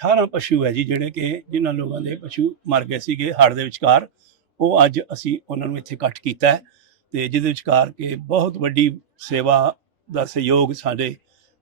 18 ਪਸ਼ੂ ਹੈ ਜੀ ਜਿਹੜੇ ਕਿ ਜਿਨ੍ਹਾਂ ਲੋਕਾਂ ਦੇ ਪਸ਼ੂ ਮਰ ਗਏ ਸੀਗੇ ਹੜ੍ਹ ਦੇ ਵਿਚਕਾਰ, ਉਹ ਅੱਜ ਅਸੀਂ ਉਹਨਾਂ ਨੂੰ ਇੱਥੇ ਇਕੱਠ ਕੀਤਾ ਹੈ ਤੇ ਜਿਹਦੇ ਵਿਚਕਾਰ ਕਿ ਬਹੁਤ ਵੱਡੀ ਸੇਵਾ ਦਾ ਸਹਿਯੋਗ ਸਾਡੇ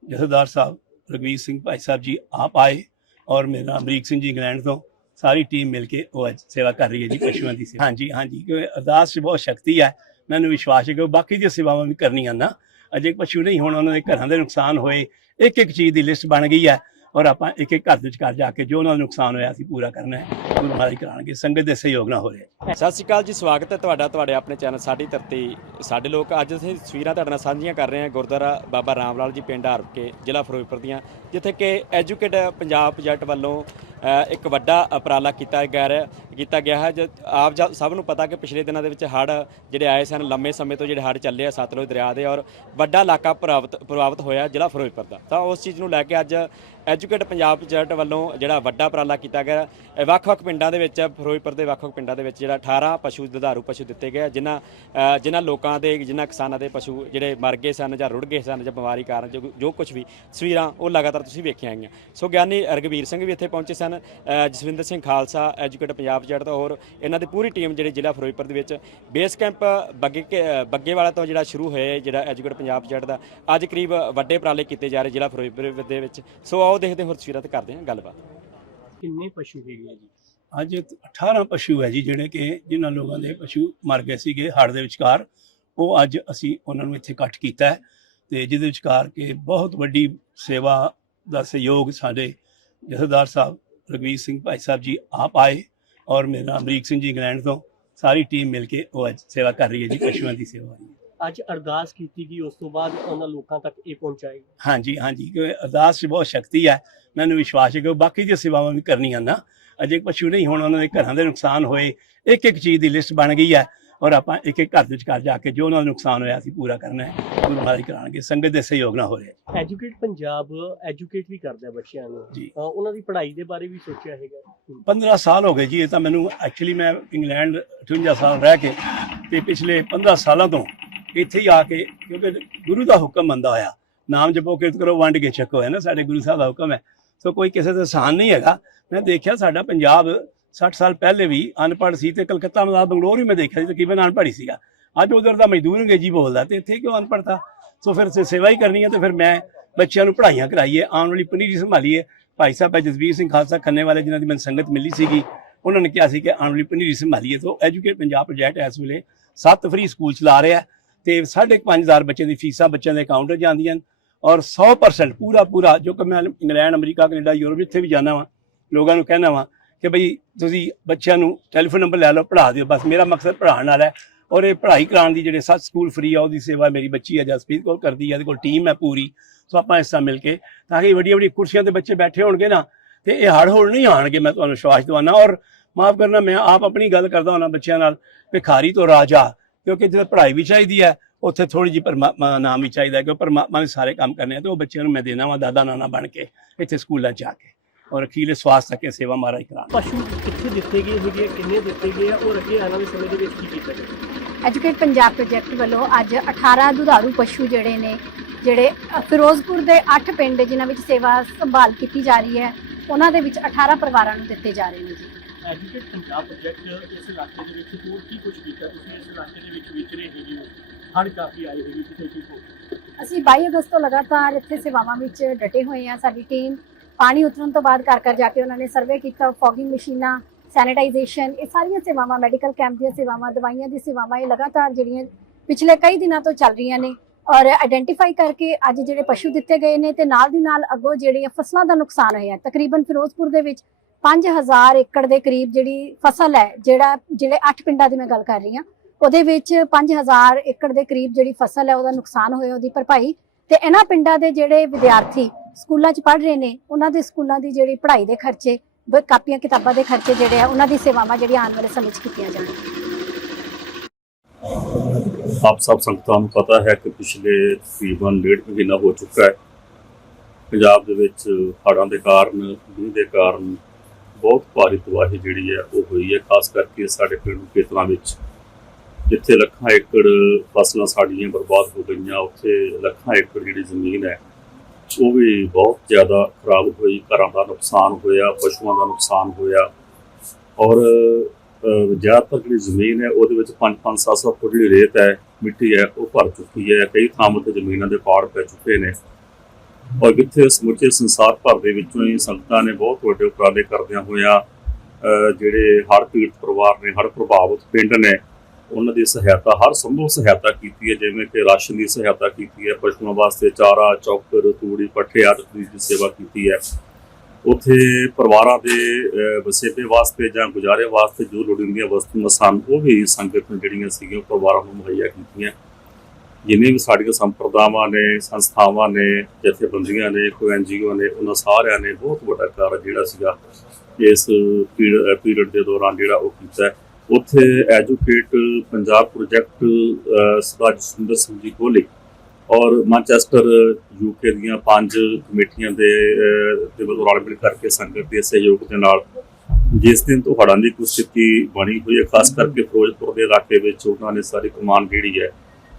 ਜਥੇਦਾਰ ਸਾਹਿਬ ਰਗਵੀਰ ਸਿੰਘ ਭਾਈ ਸਾਹਿਬ ਜੀ ਆਪ ਆਏ ਔਰ ਮੇਰਾ ਅਮਰੀਕ ਸਿੰਘ ਜੀ ਇੰਗਲੈਂਡ ਤੋਂ ਸਾਰੀ ਟੀਮ ਮਿਲ ਕੇ ਉਹ ਅੱਜ ਸੇਵਾ ਕਰ ਰਹੀ ਹੈ ਜੀ ਪਸ਼ੂਆਂ ਦੀ ਸੇਵਾ। ਹਾਂਜੀ ਹਾਂਜੀ, ਕਿਉਂਕਿ ਅਰਦਾਸ 'ਚ ਬਹੁਤ ਸ਼ਕਤੀ ਹੈ ਮੈਨੂੰ ਵਿਸ਼ਵਾਸ ਹੈ ਕਿ ਉਹ ਬਾਕੀ ਦੀਆਂ ਸੇਵਾਵਾਂ ਵੀ ਕਰਨੀਆਂ ਨਾ। ਅਜੇ ਪਸ਼ੂ ਨਹੀਂ ਹੁਣ, ਉਹਨਾਂ ਦੇ ਘਰਾਂ ਦੇ ਨੁਕਸਾਨ ਹੋਏ ਇੱਕ ਇੱਕ ਚੀਜ਼ ਦੀ ਲਿਸਟ ਬਣ ਗਈ ਹੈ। ਔਰ ਆਪਾਂ ਇੱਕ ਇੱਕ ਘਰ ਦੇ ਵਿਚਕਾਰ ਜਾ ਕੇ ਜੋ ਉਹਨਾਂ ਦਾ ਨੁਕਸਾਨ ਹੋਇਆ ਅਸੀਂ ਪੂਰਾ ਕਰਨਾ ਹੈ। ਗੁਰੂ ਮਹਾਰਾਜ ਕਰਾਂਗੇ ਸੰਗਤ ਦੇ ਸਹਿਯੋਗ ਨਾਲ ਹੋ ਰਿਹਾ ਸਤਿ ਸ਼੍ਰੀ ਅਕਾਲ ਜੀ, ਸਵਾਗਤ ਹੈ ਤੁਹਾਡਾ, ਤੁਹਾਡੇ ਆਪਣੇ ਚੈਨਲ ਸਾਡੀ ਧਰਤੀ, ਸਾਡੇ ਲੋਕ ਅੱਜ ਅਸੀਂ ਤਸਵੀਰਾਂ ਤੁਹਾਡੇ ਨਾਲ ਸਾਂਝੀਆਂ ਕਰ ਰਹੇ ਹਾਂ ਗੁਰਦੁਆਰਾ ਬਾਬਾ ਰਾਮ ਲਾਲ ਜੀ ਪਿੰਡ ਹਰਪਕੇ ਜ਼ਿਲ੍ਹਾ ਫਿਰੋਜ਼ਪੁਰ ਦੀਆਂ, ਜਿੱਥੇ ਕਿ ਐਜੂਕੇਟ ਪੰਜਾਬ ਪ੍ਰੋਜੈਕਟ ਵੱਲੋਂ ਇੱਕ ਵੱਡਾ ਉਪਰਾਲਾ ਕੀਤਾ ਗਿਆ ਹੈ ਕੀਤਾ ਗਿਆ ਹੈ, ਜ- ਆਪ ਜ- ਸਭ ਨੂੰ ਪਤਾ ਕਿ ਪਿਛਲੇ ਦਿਨਾਂ ਦੇ ਵਿੱਚ ਹੜ੍ਹ ਜਿਹੜੇ ਆਏ ਸਨ, ਲੰਮੇ ਸਮੇਂ ਤੋਂ ਜਿਹੜੇ ਹੜ੍ਹ ਚੱਲੇ ਆ, ਸਤਲੁਜ ਦਰਿਆ ਦੇ, ਔਰ ਵੱਡਾ ਇਲਾਕਾ ਪ੍ਰਭਾਵਿਤ ਪ੍ਰਭਾਵਿਤ ਹੋਇਆ ਜ਼ਿਲ੍ਹਾ ਫਿਰੋਜ਼ਪੁਰ ਦਾ। ਤਾਂ ਉਸ ਚੀਜ਼ ਨੂੰ ਲੈ ਕੇ ਅੱਜ ਐਜੂਕੇਟ ਪੰਜਾਬ ਪ੍ਰੋਜੈਕਟ ਵੱਲੋਂ ਜਿਹੜਾ ਵੱਡਾ ਉਪਰਾਲਾ ਕੀਤਾ ਗਿਆ ਵੱਖ-ਵੱਖ ਪਿੰਡਾਂ ਦੇ ਵਿੱਚ ਫਿਰੋਜ਼ਪੁਰ ਦੇ ਵੱਖ-ਵੱਖ ਪਿੰਡਾਂ ਦੇ ਵਿੱਚ ਜਿਹੜਾ 18 ਪਸ਼ੂ ਦੁਧਾਰੂ ਪਸ਼ੂ ਦਿੱਤੇ ਗਏ ਜਿਨ੍ਹਾਂ ਜਿਨ੍ਹਾਂ ਲੋਕਾਂ ਦੇ ਜਿਨ੍ਹਾਂ ਕਿਸਾਨਾਂ ਦੇ ਪਸ਼ੂ ਜਿਹੜੇ ਮਰ ਗਏ ਸਨ ਜਾਂ ਰੁੜ ਗਏ ਸਨ ਜਾਂ ਬਿਮਾਰੀ ਕਾਰਨ ਜੋ ਜੋ ਕੁਝ ਵੀ ਤਸਵੀਰਾਂ ਉਹ ਲਗਾਤਾਰ ਤੁਸੀਂ ਵੇਖੀਆਂ ਆਈਆਂ। ਸੋ ਗਿਆਨੀ ਰਗਵੀਰ ਸਿੰਘ ਵੀ ਇੱਥੇ ਪਹੁੰਚੇ ਸਨ ਜਸਵਿੰਦਰ ਸਿੰਘ ਖਾਲਸਾ ਐਜੂਕੇਟ ਪੰਜਾਬ ਪ੍ਰੋਜੈਕਟ ਤੋਂ ਹੋਰ ਇਹਨਾਂ ਦੀ ਪੂਰੀ ਟੀਮ ਜਿਹੜੀ ਜ਼ਿਲ੍ਹਾ ਫਿਰੋਜ਼ਪੁਰ ਦੇ ਵਿੱਚ ਬੇਸ ਕੈਂਪ ਬੱਗੇ ਕੇ- ਅ, ਬੱਗੇਵਾਲਾ ਤੋਂ ਜਿਹੜਾ ਸ਼ੁਰੂ ਹੋਇਆ ਜਿਹੜਾ ਐਜੂਕੇਟ ਪੰਜਾਬ ਪ੍ਰੋਜੈਕਟ ਦਾ ਅੱਜ ਕਰੀਬ ਵੱਡੇ ਉਪਰਾਲੇ ਕੀਤੇ ਜਾ ਰਹੇ ਜ਼ਿਲ੍ਹਾ ਫਿਰੋਜ਼ਪੁਰ ਦੇ ਵਿੱਚ। ਸੋ ਆਓ ਦੇਖਦੇ ਹੋਰ ਤਸਵੀਰਾਂ ਤੇ ਕਰਦੇ ਹਾਂ ਗੱਲਬਾਤ। ਕਿੰਨੇ ਪਸ਼ੂ ਹੈਗੇ ਆ ਜੀ? ਅੱਜ 18 ਪਸ਼ੂ ਹੈ ਜੀ ਜਿਹੜੇ ਕਿ ਜਿਨ੍ਹਾਂ ਲੋਕਾਂ ਦੇ ਪਸ਼ੂ ਮਰ ਗਏ ਸੀਗੇ ਹੜ੍ਹ ਦੇ ਵਿਚਕਾਰ। ਉਹ ਅੱਜ ਅਸੀਂ ਉਹਨਾਂ ਨੂੰ ਇੱਥੇ ਇਕੱਠ ਕੀਤਾ ਹੈ ਤੇ ਜਿਹਦੇ ਵਿਚਕਾਰ ਕਿ ਬਹੁਤ ਵੱਡੀ ਸੇਵਾ ਦਾ ਸਹਿਯੋਗ ਸਾਡੇ ਜਥੇਦਾਰ ਸਾਹਿਬ ਰਗਵੀਰ ਸਿੰਘ ਭਾਈ ਸਾਹਿਬ ਜੀ ਆਪ ਆਏ ਔਰ ਮੇਰਾ ਅਮਰੀਕ ਸਿੰਘ ਜੀ ਇੰਗਲੈਂਡ ਤੋਂ ਸਾਰੀ ਟੀਮ ਮਿਲ ਕੇ ਉਹ ਅੱਜ ਸੇਵਾ ਕਰ ਰਹੀ ਹੈ ਜੀ ਪਸ਼ੂਆਂ ਦੀ ਸੇਵਾ ਅੱਜ ਅਰਦਾਸ ਕੀਤੀ ਗਈ ਉਸ ਤੋਂ ਬਾਅਦ ਉਹਨਾਂ ਲੋਕਾਂ ਤੱਕ ਇਹ ਪਹੁੰਚਾਈ। ਹਾਂਜੀ ਹਾਂਜੀ ਕਿਉਂਕਿ ਅਰਦਾਸ 'ਚ ਬਹੁਤ ਸ਼ਕਤੀ ਹੈ। ਮੈਨੂੰ ਵਿਸ਼ਵਾਸ ਹੈ ਕਿ ਬਾਕੀ ਦੀਆਂ ਸੇਵਾਵਾਂ ਵੀ ਕਰਨੀਆਂ ਨਾ। ਅਜੇ ਪਸ਼ੂ ਨਹੀਂ ਹੁਣ ਉਹਨਾਂ ਦੇ ਘਰਾਂ ਦੇ ਨੁਕਸਾਨ ਹੋਏ। ਇੱਕ ਇੱਕ ਚੀਜ਼ ਦੀ ਲਿਸਟ ਬਣ ਗਈ ਹੈ ਔਰ ਆਪਾਂ ਇੱਕ ਇੱਕ ਘਰ ਦੇ ਵਿਚਕਾਰ ਜਾ ਕੇ ਜੋ ਉਹਨਾਂ ਦਾ ਨੁਕਸਾਨ ਹੋਇਆ ਅਸੀਂ ਪੂਰਾ ਕਰਨਾ ਹੈ ਗੁਰੂ ਮਹਾਰਾਜ ਕਰਾਂਗੇ ਸੰਗਤ ਦੇ ਸਹਿਯੋਗ ਨਾਲ ਹੋ ਰਿਹਾ ਐਜੂਕੇਟ ਪੰਜਾਬ ਐਜੂਕੇਟ ਵੀ ਕਰਦਾ ਬੱਚਿਆਂ ਨੂੰ। ਉਹਨਾਂ ਦੀ ਪੜ੍ਹਾਈ ਦੇ ਬਾਰੇ ਵੀ ਸੋਚਿਆ ਹੈਗਾ? 15 ਸਾਲ ਹੋ ਗਏ ਜੀ ਇਹ ਤਾਂ ਮੈਨੂੰ ਐਕਚੁਅਲੀ ਮੈਂ ਇੰਗਲੈਂਡ 58 ਸਾਲ ਰਹਿ ਕੇ ਤੇ ਪਿਛਲੇ 15 ਸਾਲਾਂ ਤੋਂ ਇੱਥੇ ਹੀ ਆ ਕੇ ਕਿਉਂਕਿ ਗੁਰੂ ਦਾ ਹੁਕਮ ਮੰਦਾ ਹੋਇਆ। ਨਾਮ ਜਪੋ ਕਿਰਤ ਕਰੋ ਵੰਡ ਕੇ ਛਕੋ ਹੈ ਨਾ? ਸਾਡੇ ਗੁਰੂ ਸਾਹਿਬ ਦਾ ਹੁਕਮ ਹੈ। ਸੋ ਕੋਈ ਕਿਸੇ ਦਾ ਸਹਾਨ ਨਹੀਂ ਹੈਗਾ। ਮੈਂ ਦੇਖਿਆ ਸਾਡਾ ਪੰਜਾਬ 60 ਸਾਲ ਪਹਿਲੇ ਵੀ ਅਨਪੜ੍ਹ ਸੀ ਤੇ ਕਲਕੱਤਾ ਮਜ਼ਾਰ ਬੰਗਲੌਰ ਵੀ ਮੈਂ ਦੇਖਿਆ ਸੀ, ਤਕਰੀਬਨ ਅਨਪੜ੍ਹ ਹੀ ਸੀਗਾ। ਅੱਜ ਉਧਰ ਦਾ ਮਜ਼ਦੂਰ ਅੰਗਰੇਜ਼ੀ ਬੋਲਦਾ ਤੇ ਇੱਥੇ ਕਿਉਂ ਅਨਪੜ੍ਹ ਥਾ? ਸੋ ਫਿਰ ਸੇ ਸੇਵਾ ਹੀ ਕਰਨੀ ਹੈ ਤੇ ਫਿਰ ਮੈਂ ਬੱਚਿਆਂ ਨੂੰ ਪੜ੍ਹਾਈਆਂ ਕਰਾਈਏ, ਆਉਣ ਵਾਲੀ ਪਨੀਰੀ ਸੰਭਾਲੀਏ। ਭਾਈ ਸਾਹਿਬ ਹੈ ਜਸਵੀਰ ਸਿੰਘ ਖਾਲਸਾ ਖੰਨੇ ਵਾਲੇ ਜਿਨ੍ਹਾਂ ਦੀ ਮੈਨੂੰ ਸੰਗਤ ਮਿਲੀ ਸੀਗੀ, ਉਹਨਾਂ ਨੇ ਕਿਹਾ ਸੀ ਕਿ ਆਉਣ ਵਾਲੀ ਪਨੀਰੀ ਸੰਭਾਲੀਏ। ਤੋਂ ਐਜੂਕੇਟ ਪੰਜਾਬ ਪ੍ਰੋਜੈਕਟ ਇਸ ਵੇਲੇ ਸੱਤ ਫ੍ਰੀ ਸਕੂਲ ਚਲਾ ਰਿਹਾ ਹੈ ਤੇ 5.5000 ਬੱਚਿਆਂ ਦੀ ਫੀਸਾਂ ਬੱਚਿਆਂ ਦੇ ਅਕਾਊਂਟ 'ਚ ਜਾਂਦੀਆਂ ਹਨ ਔਰ 100% ਪੂਰਾ ਪੂਰਾ ਜੋ ਕਿ ਮੈਂ ਇੰਗਲੈਂਡ, ਅਮਰੀਕਾ, ਕੈਨੇਡਾ, ਯੂਰਪ ਜਿੱਥੇ ਵੀ ਜਾਣਾ ਵਾਂ ਲੋਕਾਂ ਨੂੰ ਕਹਿਣਾ ਵਾ ਕਿ ਭਈ ਤੁਸੀਂ ਬੱਚਿਆਂ ਨੂੰ ਟੈਲੀਫੋਨ ਨੰਬਰ ਲੈ ਲਓ, ਪੜ੍ਹਾ ਦਿਓ। ਬਸ ਮੇਰਾ ਮਕਸਦ ਪੜ੍ਹਾਉਣ ਨਾਲ ਹੈ ਔਰ ਇਹ ਪੜ੍ਹਾਈ ਕਰਾਉਣ ਦੀ ਜਿਹੜੇ ਸੱਤ ਸਕੂਲ ਫ੍ਰੀ ਆ, ਉਹਦੀ ਸੇਵਾ ਮੇਰੀ ਬੱਚੀ ਹੈ ਜਸਪ੍ਰੀਤ ਕੋਲ ਕਰਦੀ ਹੈ ਇਹਦੇ ਕੋਲ ਟੀਮ ਹੈ ਪੂਰੀ। ਸੋ ਆਪਾਂ ਇਸ ਤਰ੍ਹਾਂ ਮਿਲ ਕੇ ਤਾਂ ਕਿ ਵੱਡੀਆਂ ਵੱਡੀਆਂ ਕੁਰਸੀਆਂ ਤੇ ਬੱਚੇ ਬੈਠੇ ਹੋਣਗੇ ਨਾ ਤੇ ਇਹ ਹੜ ਹੋੜ ਨਹੀਂ ਆਣਗੇ ਮੈਂ ਤੁਹਾਨੂੰ ਵਿਸ਼ਵਾਸ ਦਵਾਨਾ ਔਰ ਮਾਫ ਕਰਨਾ, ਮੈਂ ਆਪ ਆਪਣੀ ਗੱਲ ਕਰਦਾ ਹਾਂ ਬੱਚਿਆਂ ਨਾਲ ਭਿਖਾਰੀ ਤੋਂ ਰਾਜਾ ਕਿਉਂਕਿ ਜਦੋਂ ਪੜ੍ਹਾਈ ਵੀ ਚਾਹੀਦੀ ਹੈ, ਉੱਥੇ ਥੋੜੀ ਜਿਹੀ ਪਰਮਾਤਮਾ ਦਾ ਨਾਮ ਵੀ ਚਾਹੀਦਾ ਹੈ ਕਿ ਪਰਮਾਤਮਾ ਨੇ ਸਾਰੇ ਕੰਮ ਕਰਨੇ ਆ ਤੇ ਉਹ ਬੱਚਿਆਂ ਨੂੰ ਮੈਂ ਦੇਣਾ ਵਾ ਦਾਦਾ ਨਾਨਾ ਬਣ ਕੇ ਇੱਥੇ ਸਕੂਲਾਂ 'ਚ ਜਾ ਕੇ। ਔਰ ਅਖੀਲੇ ਸਵਾਸ ਤੱਕ ਇਹ ਸੇਵਾ ਮਹਾਰਾਜ ਕਰਾਉਣ। ਪਸ਼ੂ ਕਿੱਥੇ ਦਿੱਤੇ ਗਏ ਹੈਗੇ ਆ, ਕਿੰਨੇ ਦਿੱਤੇ ਗਏ ਆ ਔਰ ਅੱਗੇ ਆਉਣ ਵਾਲੇ ਸਮੇਂ ਦੇ ਵਿੱਚ ਕੀ ਕੀਤਾ ਜਾਏਗਾ ਐਜੂਕੇਟ ਪੰਜਾਬ ਪ੍ਰੋਜੈਕਟ ਵੱਲੋਂ ਅੱਜ 18 ਦੁਧਾਰੂ ਪਸ਼ੂ ਜਿਹੜੇ ਨੇ ਜਿਹੜੇ ਫਿਰੋਜ਼ਪੁਰ ਦੇ 8 ਪਿੰਡ ਜਿਨ੍ਹਾਂ ਵਿੱਚ ਸੇਵਾ ਸੰਭਾਲ ਕੀਤੀ ਜਾ ਰਹੀ ਹੈ ਉਹਨਾਂ ਦੇ ਵਿੱਚ 18 ਪਰਿਵਾਰਾਂ ਨੂੰ ਦਿੱਤੇ ਜਾ ਰਹੇ ਨੇ ਜੀ। ਐਜੂਕੇਟ ਪੰਜਾਬ ਪ੍ਰੋਜੈਕਟ ਇਸ ਇਲਾਕੇ ਦੇ ਵਿੱਚ ਹੋਰ ਕੀ ਕੁਝ ਕੀਤਾ? ਤੁਸੀਂ ਇਸ ਇਲਾਕੇ ਦੇ ਵਿੱਚ ਵਿਚਰੇ ਹੈਗੇ ਹੋ ਹੜ ਕਾਫੀ ਆਏ ਹੈਗੇ ਕਿਤੇ ਕਿਤੇ ਅਸੀਂ 22 ਅਗਸਤ ਤੋਂ ਲਗਾਤਾਰ ਇੱਥੇ ਸੇਵਾਵਾਂ ਵਿੱਚ ਡਟੇ ਹੋਏ ਹਾਂ ਸਾਡੀ ਟੀਮ ਪਾਣੀ ਉਤਰਨ ਤੋਂ ਬਾਅਦ ਘਰ ਘਰ ਜਾ ਕੇ ਉਹਨਾਂ ਨੇ ਸਰਵੇ ਕੀਤਾ ਫੋਗਿੰਗ ਮਸ਼ੀਨਾਂ ਸੈਨੀਟਾਈਜੇਸ਼ਨ ਇਹ ਸਾਰੀਆਂ ਸੇਵਾਵਾਂ ਮੈਡੀਕਲ ਕੈਂਪ ਦੀਆਂ ਸੇਵਾਵਾਂ, ਦਵਾਈਆਂ ਦੀ ਸੇਵਾਵਾਂ ਇਹ ਲਗਾਤਾਰ ਜਿਹੜੀਆਂ ਪਿਛਲੇ ਕਈ ਦਿਨਾਂ ਤੋਂ ਚੱਲ ਰਹੀਆਂ ਨੇ ਔਰ ਆਇਡੈਂਟੀਫਾਈ ਕਰਕੇ ਅੱਜ ਜਿਹੜੇ ਪਸ਼ੂ ਦਿੱਤੇ ਗਏ ਨੇ ਤੇ ਨਾਲ ਦੀ ਨਾਲ ਅੱਗੋਂ ਜਿਹੜੀਆਂ ਫਸਲਾਂ ਦਾ ਨੁਕਸਾਨ ਹੋਇਆ। ਤਕਰੀਬਨ ਫਿਰੋਜ਼ਪੁਰ ਦੇ ਵਿੱਚ 5000 ਏਕੜ ਦੇ ਕਰੀਬ ਜਿਹੜੀ ਫਸਲ ਹੈ, ਜਿਹੜਾ, ਜਿਹੜੇ 8 ਪਿੰਡਾਂ ਦੀ ਮੈਂ ਗੱਲ ਕਰ ਰਹੀ ਹਾਂ, ਉਹਦੇ ਵਿੱਚ 5000 ਏਕੜ ਦੇ ਕਰੀਬ ਜਿਹੜੀ ਫਸਲ ਹੈ ਉਹਦਾ ਨੁਕਸਾਨ ਹੋਇਆ ਉਹਦੀ ਭਰਪਾਈ ਤੇ ਇਹਨਾਂ ਪਿੰਡਾਂ ਦੇ ਜਿਹੜੇ ਵਿਦਿਆਰਥੀ ਸਕੂਲਾਂ 'ਚ ਪੜ੍ਹ ਰਹੇ ਨੇ, ਉਹਨਾਂ ਦੇ ਸਕੂਲਾਂ ਦੀ ਜਿਹੜੀ ਪੜ੍ਹਾਈ ਦੇ ਖਰਚੇ ਕਾਪੀਆਂ ਕਿਤਾਬਾਂ ਦੇ ਖਰਚੇ ਜਿਹੜੇ ਆ, ਉਹਨਾਂ ਦੀ ਸੇਵਾਵਾਂ ਜਿਹੜੀਆਂ ਆਉਣ ਵਾਲੇ ਸਮੇਂ 'ਚ ਕੀਤੀਆਂ ਜਾਣਗੀਆਂ ਆਪ ਸਭ ਸੰਗਤਾਂ ਨੂੰ ਪਤਾ ਹੈ ਕਿ ਪਿਛਲੇ ਤਕਰੀਬਨ ਡੇਢ ਮਹੀਨਾ ਹੋ ਚੁੱਕਾ ਹੈ। ਪੰਜਾਬ ਦੇ ਵਿੱਚ ਹੜ੍ਹਾਂ ਦੇ ਕਾਰਨ, ਮੀਂਹ ਦੇ ਕਾਰਨ ਬਹੁਤ ਭਾਰੀ ਤਬਾਹੀ ਜਿਹੜੀ ਹੈ ਉਹ ਹੋਈ ਹੈ, ਖਾਸ ਕਰਕੇ ਸਾਡੇ ਪਿੰਡ ਖੇਤਰਾਂ ਵਿੱਚ। ਜਿੱਥੇ ਲੱਖਾਂ ਏਕੜ ਫਸਲਾਂ ਸਾਡੀਆਂ ਬਰਬਾਦ ਹੋ ਗਈਆਂ, ਉੱਥੇ ਲੱਖਾਂ ਏਕੜ ਜਿਹੜੀ ਜ਼ਮੀਨ ਹੈ ਉਹ ਵੀ ਬਹੁਤ ਜ਼ਿਆਦਾ ਖਰਾਬ ਹੋਈ, ਘਰਾਂ ਦਾ ਨੁਕਸਾਨ ਹੋਇਆ, ਪਸ਼ੂਆਂ ਦਾ ਨੁਕਸਾਨ ਹੋਇਆ। ਔਰ ਜ਼ਿਆਦਾਤਰ ਜਿਹੜੀ ਜ਼ਮੀਨ ਹੈ, ਉਹਦੇ ਵਿੱਚ 5-5 7-7 ਫੁੱਟ ਜਿਹੜੀ ਰੇਤ ਹੈ, ਮਿੱਟੀ ਹੈ, ਉਹ ਭਰ ਚੁੱਕੀ ਹੈ। ਕਈ ਥਾਵਾਂ ਤੇ ਜ਼ਮੀਨਾਂ ਦੇ ਪਾੜ ਪੈ ਚੁੱਕੇ ਨੇ। ਔਰ ਜਿੱਥੇ ਸਮੁੱਚੇ ਸੰਸਾਰ ਭਰ ਦੇ ਵਿੱਚੋਂ ਹੀ ਸੰਗਤਾਂ ਨੇ ਬਹੁਤ ਵੱਡੇ ਉਪਰਾਲੇ ਕਰਦਿਆਂ ਹੋਇਆਂ ਜਿਹੜੇ ਹਰ ਪੀੜਤ ਪਰਿਵਾਰ ਨੇ, ਹਰ ਪ੍ਰਭਾਵਿਤ ਪਿੰਡ ਨੇ ਉਹਨਾਂ ਦੀ ਸਹਾਇਤਾ, ਹਰ ਸੰਭਵ ਸਹਾਇਤਾ ਕੀਤੀ ਹੈ, ਜਿਵੇਂ ਕਿ ਰਾਸ਼ਨ ਦੀ ਸਹਾਇਤਾ ਕੀਤੀ ਹੈ, ਪਸ਼ੂਆਂ ਵਾਸਤੇ ਚਾਰਾ ਚੌਕਰ ਤੂੜੀ ਪੱਠੇ ਆਦਿ ਦੀ ਸੇਵਾ ਕੀਤੀ ਹੈ। ਉੱਥੇ ਪਰਿਵਾਰਾਂ ਦੇ ਵਸੇਬੇ ਵਾਸਤੇ ਜਾਂ ਗੁਜ਼ਾਰੇ ਵਾਸਤੇ ਜੋ ਲੋੜੀਂਦੀਆਂ ਵਸਤੂਆਂ ਸਨ ਉਹ ਵੀ ਸੰਗਤ ਨੇ ਜਿਹੜੀਆਂ ਸੀਗੀਆਂ ਪਰਿਵਾਰਾਂ ਨੂੰ ਮੁਹੱਈਆ ਕੀਤੀਆਂ। ਜਿਵੇਂ ਵੀ ਸਾਡੀਆਂ ਸੰਪਰਦਾਵਾਂ ਨੇ, ਸੰਸਥਾਵਾਂ ਨੇ, ਜਥੇਬੰਦੀਆਂ ਨੇ, ਕੋਈ ਐਨਜੀਓ ਨੇ, ਉਹਨਾਂ ਸਾਰਿਆਂ ਨੇ ਬਹੁਤ ਵੱਡਾ ਕਾਰਜ ਜਿਹੜਾ ਸੀਗਾ, ਇਸ ਪੀਰੀਅਡ ਦੇ ਦੌਰਾਨ ਜਿਹੜਾ ਉਹ ਕੀਤਾ ਉੱਥੇ ਐਜੂਕੇਟ ਪੰਜਾਬ ਪ੍ਰੋਜੈਕਟ ਸਰਦਾਰ ਜਸਵਿੰਦਰ ਸਿੰਘ ਜੀ ਕੋਹਲੀ ਔਰ ਮਾਂਚੈਸਟਰ ਯੂਕੇ ਦੀਆਂ ਪੰਜ ਕਮੇਟੀਆਂ ਦੇ ਦੇ ਵੱਲੋਂ ਰਲ ਮਿਲ ਕਰਕੇ ਸੰਗਤ ਦੇ ਸਹਿਯੋਗ ਦੇ ਨਾਲ ਜਿਸ ਦਿਨ ਤੋਂ ਹੜ੍ਹਾਂ ਦੀ ਕੁਛ ਸਥਿਤੀ ਬਣੀ ਹੋਈ ਹੈ, ਖਾਸ ਕਰਕੇ ਫਿਰੋਜ਼ਪੁਰ ਦੇ ਇਲਾਕੇ ਵਿੱਚ ਉਹਨਾਂ ਨੇ ਸਾਰੀ ਕਮਾਨ ਜਿਹੜੀ ਹੈ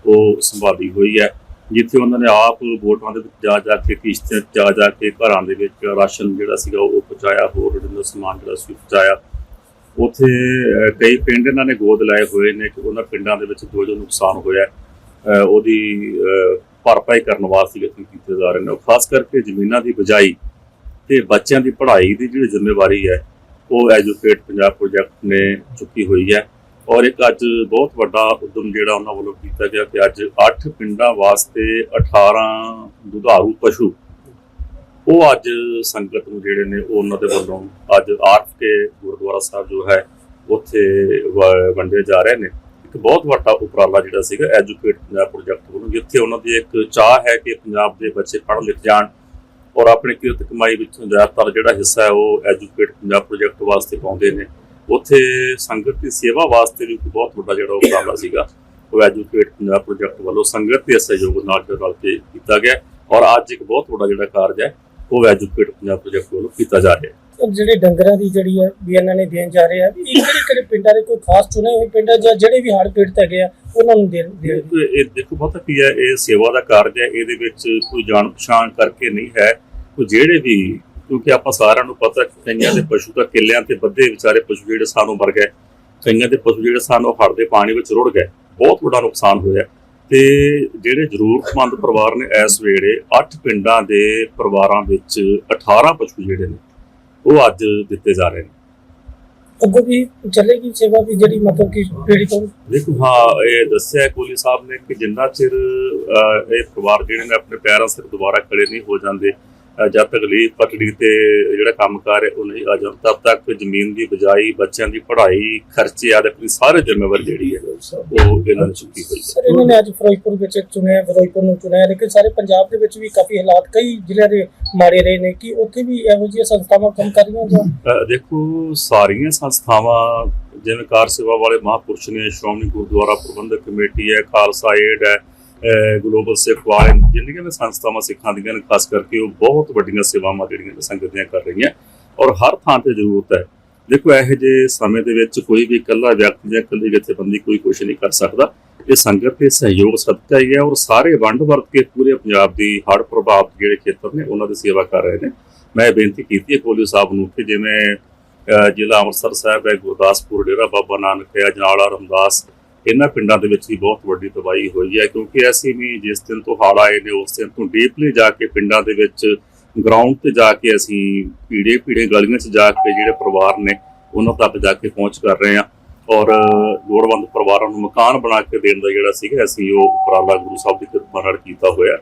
ਉਹ ਸੰਭਾਲੀ ਹੋਈ ਹੈ, ਜਿੱਥੇ ਉਹਨਾਂ ਨੇ ਆਪ ਵੋਟਾਂ ਦੇ ਵਿੱਚ ਜਾ ਜਾ ਕੇ ਕਿਸ਼ਤੀਆਂ 'ਚ ਜਾ ਜਾ ਕੇ ਘਰਾਂ ਦੇ ਵਿੱਚ ਰਾਸ਼ਨ ਜਿਹੜਾ ਸੀਗਾ ਉਹ ਪਹੁੰਚਾਇਆ, ਹੋਰ ਜਿਹੜਾ ਸਮਾਨ ਜਿਹੜਾ ਸੀ ਪਹੁੰਚਾਇਆ ਉੱਥੇ ਕਈ ਪਿੰਡ ਇਹਨਾਂ ਨੇ ਗੋਦ ਲਾਏ ਹੋਏ ਨੇ ਕਿ ਉਹਨਾਂ ਪਿੰਡਾਂ ਦੇ ਵਿੱਚ ਜੋ ਜੋ ਨੁਕਸਾਨ ਹੋਇਆ ਉਹਦੀ ਭਰਪਾਈ ਕਰਨ ਵਾਸਤੇ ਯਤਨ ਕੀਤੇ ਜਾ ਰਹੇ ਨੇ। ਉਹ ਖਾਸ ਕਰਕੇ ਜ਼ਮੀਨਾਂ ਦੀ ਬਜਾਈ ਤੇ ਬੱਚਿਆਂ ਦੀ ਪੜ੍ਹਾਈ ਦੀ ਜਿਹੜੀ ਜ਼ਿੰਮੇਵਾਰੀ ਹੈ, ਉਹ ਐਜੂਕੇਟ ਪੰਜਾਬ ਪ੍ਰੋਜੈਕਟ ਨੇ ਚੁੱਕੀ ਹੋਈ ਹੈ। ਔਰ ਇੱਕ ਅੱਜ ਬਹੁਤ ਵੱਡਾ ਉਦਮ ਜਿਹੜਾ ਉਹਨਾਂ ਵੱਲੋਂ ਕੀਤਾ ਗਿਆ ਕਿ ਅੱਜ 8 ਪਿੰਡਾਂ ਵਾਸਤੇ 18 ਦੁਧਾਰੂ ਪਸ਼ੂ, ਉਹ ਅੱਜ ਸੰਗਤ ਨੂੰ ਜਿਹੜੇ ਨੇ ਉਹ ਉਹਨਾਂ ਦੇ ਵੱਲੋਂ ਅੱਜ ਆਰਫ ਕੇ ਗੁਰਦੁਆਰਾ ਸਾਹਿਬ ਜੋ ਹੈ, ਉੱਥੇ ਵ- ਵੰਡੇ ਜਾ ਰਹੇ ਨੇ। ਇੱਕ ਬਹੁਤ ਵੱਡਾ ਉਪਰਾਲਾ ਜਿਹੜਾ ਸੀਗਾ ਐਜੂਕੇਟ ਪੰਜਾਬ ਪ੍ਰੋਜੈਕਟ ਵੱਲੋਂ, ਜਿੱਥੇ ਉਹਨਾਂ ਦੀ ਇੱਕ ਚਾਹ ਹੈ ਕਿ ਪੰਜਾਬ ਦੇ ਬੱਚੇ ਪੜ੍ਹ ਲਿਖ ਜਾਣ ਔਰ ਆਪਣੀ ਕਿਰਤ ਕਮਾਈ ਵਿੱਚੋਂ ਜ਼ਿਆਦਾਤਰ ਜਿਹੜਾ ਹਿੱਸਾ ਹੈ ਉਹ ਐਜੂਕੇਟ ਪੰਜਾਬ ਪ੍ਰੋਜੈਕਟ ਵਾਸਤੇ ਪਾਉਂਦੇ ਨੇ। ਉੱਥੇ ਸੰਗਤ ਦੀ ਸੇਵਾ ਵਾਸਤੇ ਵੀ ਇੱਕ ਬਹੁਤ ਵੱਡਾ ਜਿਹੜਾ ਉਪਰਾਲਾ ਸੀਗਾ, ਉਹ ਐਜੂਕੇਟ ਪੰਜਾਬ ਪ੍ਰੋਜੈਕਟ ਵੱਲੋਂ ਸੰਗਤ ਦੇ ਸਹਿਯੋਗ ਨਾਲ ਰਲ ਕੇ ਕੀਤਾ ਗਿਆ ਔਰ ਅੱਜ ਇੱਕ ਬਹੁਤ ਵੱਡਾ ਜਿਹੜਾ ਕਾਰਜ ਹੈ, ਉਹ ਐਜੂਕੇਟ ਪੰਜਾਬ ਪ੍ਰੋਜੈਕਟ ਵੱਲੋਂ ਕੀਤਾ ਜਾ ਰਿਹਾ ਹੈ। ਜਿਹੜੇ ਡੰਗਰਾਂ ਦੀ ਜਿਹੜੀ ਹੈ ਵੀ ਇਹਨਾਂ ਨੇ ਦੇਣ ਜਾ ਰਹੇ ਆ, ਵੀ ਇਹ ਕਿਹੜੇ ਕਿਹੜੇ ਪਿੰਡਾਂ ਦੇ ਕੋਈ ਖਾਸ ਚੁਣੇ ਹੋਏ ਪਿੰਡ ਆ ਜਾਂ ਜਿਹੜੇ ਵੀ ਹੜ੍ਹ ਪੀੜਤ ਹੈਗੇ ਆ, ਉਹਨਾਂ ਨੂੰ ਦੇ ਦੇ ਇਹ ਦੇਖੋ ਪਤਾ ਕੀ ਹੈ, ਇਹ ਸੇਵਾ ਦਾ ਕਾਰਜ ਹੈ, ਇਹਦੇ ਵਿੱਚ ਕੋਈ ਜਾਣ ਪਛਾਣ ਕਰਕੇ ਨਹੀਂ ਹੈ। ਉਹ ਜਿਹੜੇ ਵੀ, ਕਿਉਂਕਿ ਆਪਾਂ ਸਾਰਿਆਂ ਨੂੰ ਪਤਾ ਕਈਆਂ ਦੇ ਪਸ਼ੂ ਤਾਂ ਕਿੱਲਿਆਂ ਤੇ ਬੱਧੇ ਵਿਚਾਰੇ ਪਸ਼ੂ ਜਿਹੜੇ ਸਾਨੂੰ ਮਰ ਗਏ। ਕਈਆਂ ਦੇ ਪਸ਼ੂ ਜਿਹੜੇ ਸਾਨੂੰ ਹੜ੍ਹ ਦੇ ਪਾਣੀ ਵਿੱਚ ਰੁੜ ਗਏ, ਬਹੁਤ ਵੱਡਾ ਨੁਕਸਾਨ ਹੋਇਆ। ਤੇ ਜਿਹੜੇ ਜ਼ਰੂਰਤਮੰਦ ਪਰਿਵਾਰ ਨੇ ਇਸ ਵੇਲੇ 8 ਪਿੰਡਾਂ ਦੇ ਪਰਿਵਾਰਾਂ ਵਿੱਚ 18 ਪਸ਼ੂ ਜਿਹੜੇ ਨੇ ਉਹ ਅੱਜ ਦਿੱਤੇ ਜਾ ਰਹੇ ਨੇ। ਅੱਗੋਂ ਵੀ ਚੱਲੇਗੀ ਸੇਵਾ ਵੀ ਜਿਹੜੀ ਮਤਲਬ ਕਿ ਪੀੜਤ ਹੋਣ ਦੇਖੋ ਹਾਂ ਇਹ ਦੱਸਿਆ ਕੋਲੀ ਸਾਹਿਬ ਨੇ ਕਿ ਜਿੰਨਾ ਚਿਰ ਇਹ ਪਰਿਵਾਰ ਜਿਹੜੇ ਨੇ ਆਪਣੇ ਪੈਰਾਂ ਸਿਰ ਦੁਬਾਰਾ ਖੜੇ ਨਹੀਂ ਹੋ ਜਾਂਦੇ ਜਦ ਤੱਕ ਲੀਹ ਪਟੜੀ ਤੇ ਜਿਹੜਾ ਕੰਮਕਾਰ ਹੈ ਉਹ ਨਹੀਂ ਆ ਜਾਂਦਾ। ਤਦ ਤੱਕ ਜ਼ਮੀਨ ਦੀ ਬਜਾਈ ਬੱਚਿਆਂ ਦੀ ਪੜ੍ਹਾਈ ਖਰਚੇ ਆਦਿ ਆਪਣੀ ਸਾਰੇ ਜ਼ਿੰਮੇਵਾਰੀ ਜਿਹੜੀ ਹੈ ਉਹ ਇਹਨਾਂ ਨੇ ਚੁੱਕੀ ਹੋਈ ਹੈ। ਸਰ ਇਹਨਾਂ ਨੇ ਅੱਜ ਫਿਰੋਜ਼ਪੁਰ ਵਿੱਚ ਚੁਣਿਆ ਫਿਰੋਜ਼ਪੁਰ ਨੂੰ ਚੁਣਿਆ ਲੇਕਿਨ ਸਾਰੇ ਪੰਜਾਬ ਦੇ ਵਿੱਚ ਵੀ ਕਾਫੀ ਹਾਲਾਤ ਕਈ ਜ਼ਿਲ੍ਹਿਆਂ ਦੇ ਮਾੜੇ ਰਹੇ ਨੇ। ਕਿ ਉੱਥੇ ਵੀ ਇਹੋ ਜਿਹੀਆਂ ਸੰਸਥਾਵਾਂ ਕੰਮ ਕਰ ਰਹੀਆਂ ਜਾਂ? ਦੇਖੋ ਸਾਰੀਆਂ ਸੰਸਥਾਵਾਂ ਜਿਵੇਂ ਕਾਰ ਸੇਵਾ ਵਾਲੇ ਮਹਾਂਪੁਰਸ਼ ਨੇ ਸ਼੍ਰੋਮਣੀ ਗੁਰਦੁਆਰਾ ਪ੍ਰਬੰਧਕ ਕਮੇਟੀ ਹੈ ਖਾਲਸਾ ਏਡ ਹੈ ਗਲੋਬਲ ਸਿੱਖ ਵਾਲੇ ਜਿੰਨੀਆਂ ਵੀ ਸੰਸਥਾਵਾਂ ਸਿੱਖਾਂ ਦੀਆਂ ਨੇ, ਖਾਸ ਕਰਕੇ ਉਹ ਬਹੁਤ ਵੱਡੀਆਂ ਸੇਵਾਵਾਂ ਜਿਹੜੀਆਂ ਨੇ ਸੰਗਤ ਦੀਆਂ ਕਰ ਰਹੀਆਂ। ਔਰ ਹਰ ਥਾਂ ਤੇ ਜ਼ਰੂਰਤ ਹੈ। ਦੇਖੋ, ਇਹੋ ਜਿਹੇ ਸਮੇਂ ਦੇ ਵਿੱਚ ਕੋਈ ਵੀ ਇਕੱਲਾ ਵਿਅਕਤੀ ਜਾਂ ਇਕੱਲੀ ਜਥੇਬੰਦੀ ਕੋਈ ਕੁਝ ਨਹੀਂ ਕਰ ਸਕਦਾ। ਇਹ ਸੰਗਤ ਦੇ ਸਹਿਯੋਗ ਸਦਕਾ ਹੀ ਹੈ ਔਰ ਸਾਰੇ ਵੰਡ ਵਰਤ ਕੇ ਪੂਰੇ ਪੰਜਾਬ ਦੀ ਹੜ੍ਹ ਪ੍ਰਭਾਵਿਤ ਜਿਹੜੇ ਖੇਤਰ ਨੇ, ਉਹਨਾਂ ਦੀ ਸੇਵਾ ਕਰ ਰਹੇ ਨੇ। ਮੈਂ ਇਹ ਬੇਨਤੀ ਕੀਤੀ ਹੈ ਕੋਲੀ ਸਾਹਿਬ ਨੂੰ ਕਿ ਜਿਵੇਂ ਜ਼ਿਲ੍ਹਾ ਅੰਮ੍ਰਿਤਸਰ ਸਾਹਿਬ ਹੈ, ਗੁਰਦਾਸਪੁਰ, ਡੇਰਾ ਬਾਬਾ ਨਾਨਕ ਹੈ ਜਨਾਲਾ ਰਮਦਾਸ ਇਹਨਾਂ ਪਿੰਡਾਂ ਦੇ ਵਿੱਚ ਵੀ ਬਹੁਤ ਵੱਡੀ ਤਬਾਹੀ ਹੋਈ ਹੈ, ਕਿਉਂਕਿ ਅਸੀਂ ਵੀ ਜਿਸ ਦਿਨ ਤੋਂ ਹਾਲ ਆਏ ਨੇ, ਉਸ ਦਿਨ ਤੋਂ ਡੀਪਲੀ ਜਾ ਕੇ ਪਿੰਡਾਂ ਦੇ ਵਿੱਚ ਗਰਾਊਂਡ ਤੇ ਜਾ ਕੇ ਅਸੀਂ ਪੀੜੇ ਪੀੜੇ ਗਲੀਆਂ 'ਚ ਜਾ ਕੇ ਜਿਹੜੇ ਪਰਿਵਾਰ ਨੇ, ਉਹਨਾਂ ਤੱਕ ਜਾ ਕੇ ਪਹੁੰਚ ਕਰ ਰਹੇ ਹਾਂ ਔਰ ਲੋੜਵੰਦ ਪਰਿਵਾਰਾਂ ਨੂੰ ਮਕਾਨ ਬਣਾ ਕੇ ਦੇਣ ਦਾ ਜਿਹੜਾ ਸੀਗਾ, ਅਸੀਂ ਉਹ ਉਪਰਾਲਾ ਗੁਰੂ ਸਾਹਿਬ ਦੀ ਕਿਰਪਾ ਨਾਲ ਕੀਤਾ ਹੋਇਆ।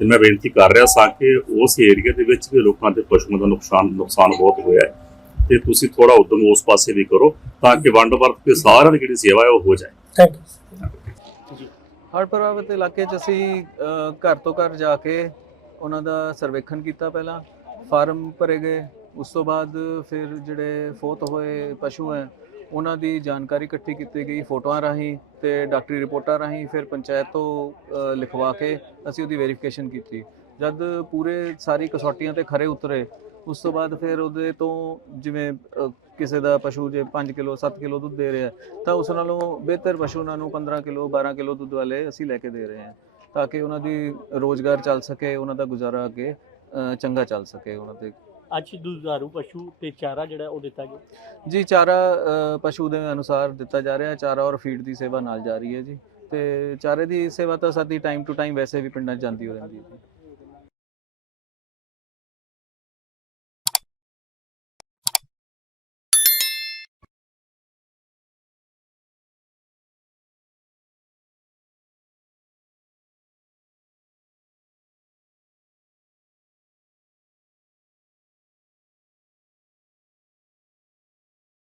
ਤੇ ਮੈਂ ਬੇਨਤੀ ਕਰ ਰਿਹਾ ਸਾਂ ਕਿ ਉਸ ਏਰੀਆ ਦੇ ਵਿੱਚ ਵੀ ਲੋਕਾਂ ਦੇ ਪਸ਼ੂਆਂ ਦਾ ਨੁਕਸਾਨ ਨੁਕਸਾਨ ਬਹੁਤ ਹੋਇਆ ਹੈ। ਤੇ ਤੁਸੀਂ ਥੋੜਾ ਉਦਮ ਉਸ ਪਾਸੇ ਵੀ ਕਰੋ ਤਾਂ ਕਿ ਵੰਡ ਵਰਤ ਕੇ ਸਾਰਿਆਂ ਦੀ ਜਿਹੜੀ ਸੇਵਾ ਹੈ ਉਹ ਹੋ ਜਾਏ। ਥੈਂਕ ਯੂ ਹੜ੍ਹ ਪ੍ਰਭਾਵਿਤ ਇਲਾਕੇ 'ਚ ਅਸੀਂ ਅ, ਘਰ ਤੋਂ ਘਰ ਜਾ ਕੇ ਉਹਨਾਂ ਦਾ ਸਰਵੇਖਣ ਕੀਤਾ ਪਹਿਲਾਂ ਫਾਰਮ ਭਰੇ ਗਏ ਉਸ ਤੋਂ ਬਾਅਦ ਫਿਰ ਜਿਹੜੇ ਫੋਤ ਹੋਏ ਪਸ਼ੂ ਹੈ ਉਹਨਾਂ ਦੀ ਜਾਣਕਾਰੀ ਇਕੱਠੀ ਕੀਤੀ ਗਈ ਫੋਟੋਆਂ ਰਾਹੀਂ ਤੇ ਡਾਕਟਰੀ ਰਿਪੋਰਟਾਂ ਰਾਹੀਂ ਫਿਰ ਪੰਚਾਇਤ ਤੋਂ ਅ, ਲਿਖਵਾ ਕੇ ਅਸੀਂ ਉਹਦੀ ਵੈਰੀਫਿਕੇਸ਼ਨ ਕੀਤੀ। ਜਦ ਪੂਰੇ ਸਾਰੀ ਕਸੌਟੀਆਂ ਤੇ ਖਰੇ ਉਤਰੇ ਉਸ ਤੋਂ ਬਾਅਦ ਫਿਰ ਉਹਦੇ ਤੋਂ ਜਿਵੇਂ ਅ, ਕਿਸੇ ਦਾ ਪਸ਼ੂ ਜੇ 5 ਕਿਲੋ 7 ਕਿਲੋ ਦੁੱਧ ਦੇ ਰਿਹਾ ਤਾਂ ਉਸ ਨਾਲੋਂ ਬਿਹਤਰ ਪਸ਼ੂ ਉਹਨਾਂ ਨੂੰ 15 ਕਿਲੋ 12 ਕਿਲੋ ਦੁੱਧ ਵਾਲੇ ਅਸੀਂ ਲੈ ਕੇ ਦੇ ਰਹੇ ਹਾਂ ਤਾਂ ਕਿ ਉਹਨਾਂ ਦੀ ਰੋਜ਼ਗਾਰ ਚੱਲ ਸਕੇ ਉਹਨਾਂ ਦਾ ਗੁਜ਼ਾਰਾ ਅੱਗੇ ਚੰਗਾ ਚੱਲ ਸਕੇ ਉਹਨਾਂ ਤੇ ਅੱਜ ਦੁਧਾਰੂ ਪਸ਼ੂ ਤੇ ਚਾਰਾ ਜਿਹੜਾ ਉਹ ਦਿੱਤਾ ਗਿਆ? ਜੀ ਚਾਰਾ ਪਸ਼ੂ ਦੇ ਅਨੁਸਾਰ ਦਿੱਤਾ ਜਾ ਰਿਹਾ ਚਾਰਾ ਔਰ ਫੀਡ ਦੀ ਸੇਵਾ ਨਾਲ ਜਾ ਰਹੀ ਹੈ ਜੀ ਤੇ ਚਾਰੇ ਦੀ ਸੇਵਾ ਤਾਂ ਸਾਡੀ ਟਾਈਮ ਟੂ ਟਾਈਮ ਵੈਸੇ ਵੀ ਪਿੰਡਾਂ 'ਚ ਜਾਂਦੀ ਹੋ ਰਹਿੰਦੀ ਹੈ ਜੀ।